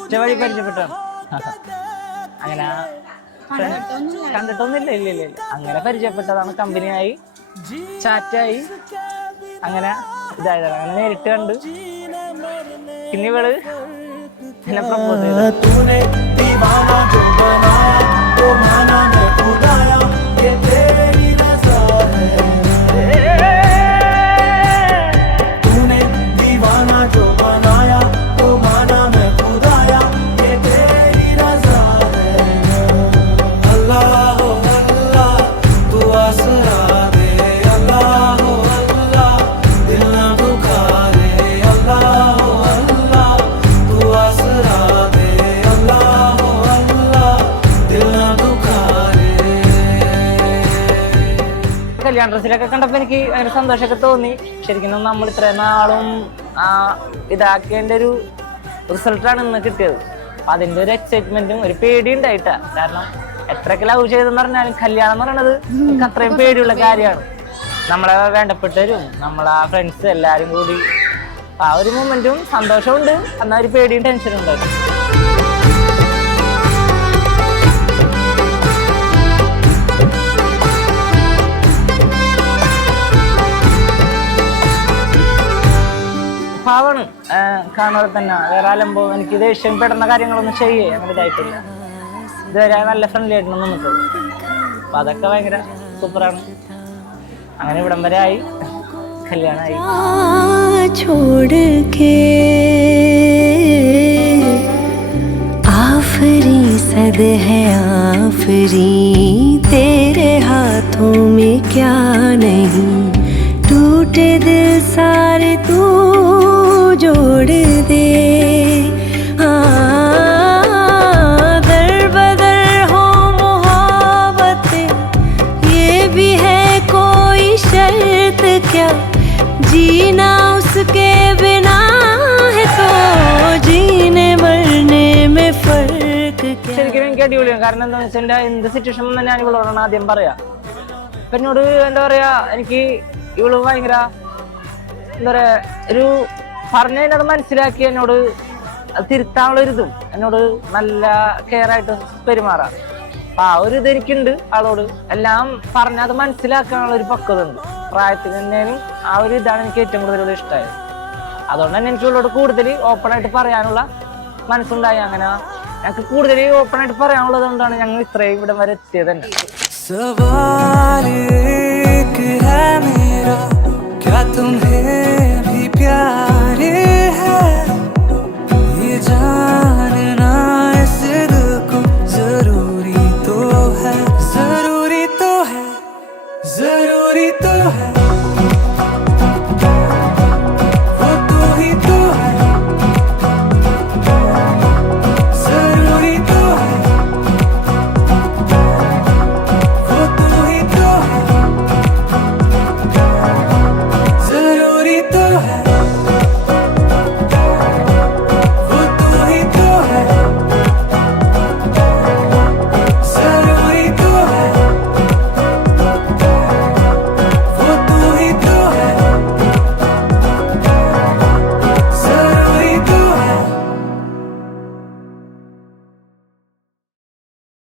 Insta വഴി പരിചയപ്പെട്ടാണ്. അങ്ങനെ കണ്ടിട്ടൊന്നുമില്ല, ഇല്ല ഇല്ല ഇല്ല. അങ്ങനെ പരിചയപ്പെട്ടതാണ്, കമ്പനിയായി, ചാറ്റായി, അങ്ങനെ ഇതായതാണ്. അങ്ങനെ നേരിട്ട് കണ്ട് പിന്നെ ഇവള് എന്നെ പ്രപ്പോസ് ചെയ്തു. കല്യാണ ഡ്രസ്സിലൊക്കെ കണ്ടപ്പോൾ എനിക്ക് ഭയങ്കര സന്തോഷമൊക്കെ തോന്നി. ശരിക്കും നമ്മൾ ഇത്രയും നാളും ഇതാക്കിയതിൻ്റെ ഒരു റിസൾട്ടാണ് ഇന്ന് കിട്ടിയത്. അപ്പം അതിൻ്റെ ഒരു എക്സൈറ്റ്മെന്റും ഒരു പേടി ഉണ്ടായിട്ടാ. കാരണം എത്രയൊക്കെ ലവ് ചെയ്തെന്ന് പറഞ്ഞാലും കല്യാണം എന്ന് പറയുന്നത് നമുക്ക് അത്രയും പേടിയുള്ള കാര്യമാണ്. നമ്മളെ വേണ്ടപ്പെട്ടവരും നമ്മളെ ഫ്രണ്ട്സ് എല്ലാവരും കൂടി ആ ഒരു മൊമെന്റും സന്തോഷമുണ്ട്, എന്നാൽ ഒരു പേടിയും ടെൻഷനും ഉണ്ടായിരുന്നു. പാവാണ് കാണാതെ തന്നെ. വേറെ ആലുമ്പോൾ എനിക്ക് ദേഷ്യം പെടുന്ന കാര്യങ്ങളൊന്നും ചെയ്യേ അങ്ങനെ ഇതായിട്ടില്ല. ഇതുവരെ നല്ല ഫ്രണ്ട്ലി ആയിട്ട് നിന്നിട്ടുള്ളൂ. അപ്പം അതൊക്കെ ഭയങ്കര സൂപ്പറാണ്. അങ്ങനെ ഇവിടം വരെ ആയി, കല്യാണമായി. आफरी सद है आफरी तेरे हाथों में क्या नहीं, टूटे दिल सारे तू जोड़ दे। दर बदर हो मोहब्बतें ये भी है कोई शर्त क्या, जीना उसके बिना है तो जीने मरने में फर्क क्या. ശരിക്കും എനിക്ക് അടിപൊളിയാണ്. കാരണം എന്താണെന്ന് വെച്ചാൽ എൻ്റെ എന്ത് സിറ്റുവേഷൻ വന്നാൽ ഞാൻ ഇവളോടാണ് ആദ്യം പറയാം. അപ്പം എന്നോട് എന്താ പറയുക, എനിക്ക് ഇവള് ഭയങ്കര എന്താ പറയുക, ഒരു പറഞ്ഞത് അത് മനസ്സിലാക്കി എന്നോട് അത് തിരുത്താനുള്ള ഒരു ഇതും, എന്നോട് നല്ല കെയർ ആയിട്ട് പെരുമാറാം. അപ്പം ആ ഒരു ഇത് എനിക്കുണ്ട് ആളോട്. എല്ലാം പറഞ്ഞാൽ അത് മനസ്സിലാക്കാനുള്ള ഒരു പക്വത ഉണ്ട്. പ്രായത്തിൽ തന്നെയും ആ ഒരു ഇതാണ് എനിക്ക് ഏറ്റവും കൂടുതൽ ഇഷ്ടമായത്. അതുകൊണ്ട് തന്നെ എനിക്ക് ഇവളോട് കൂടുതൽ ഓപ്പണായിട്ട് പറയാനുള്ള മനസ്സുണ്ടായി. അങ്ങനെ ഞങ്ങൾക്ക് കൂടുതൽ ഓപ്പണായിട്ട് പറയാനുള്ളത് കൊണ്ടാണ് ഞങ്ങൾ ഇത്രയും ഇവിടെ വരെ എത്തിയത് തന്നെ. सवाल एक है मेरा, क्या तुम्हें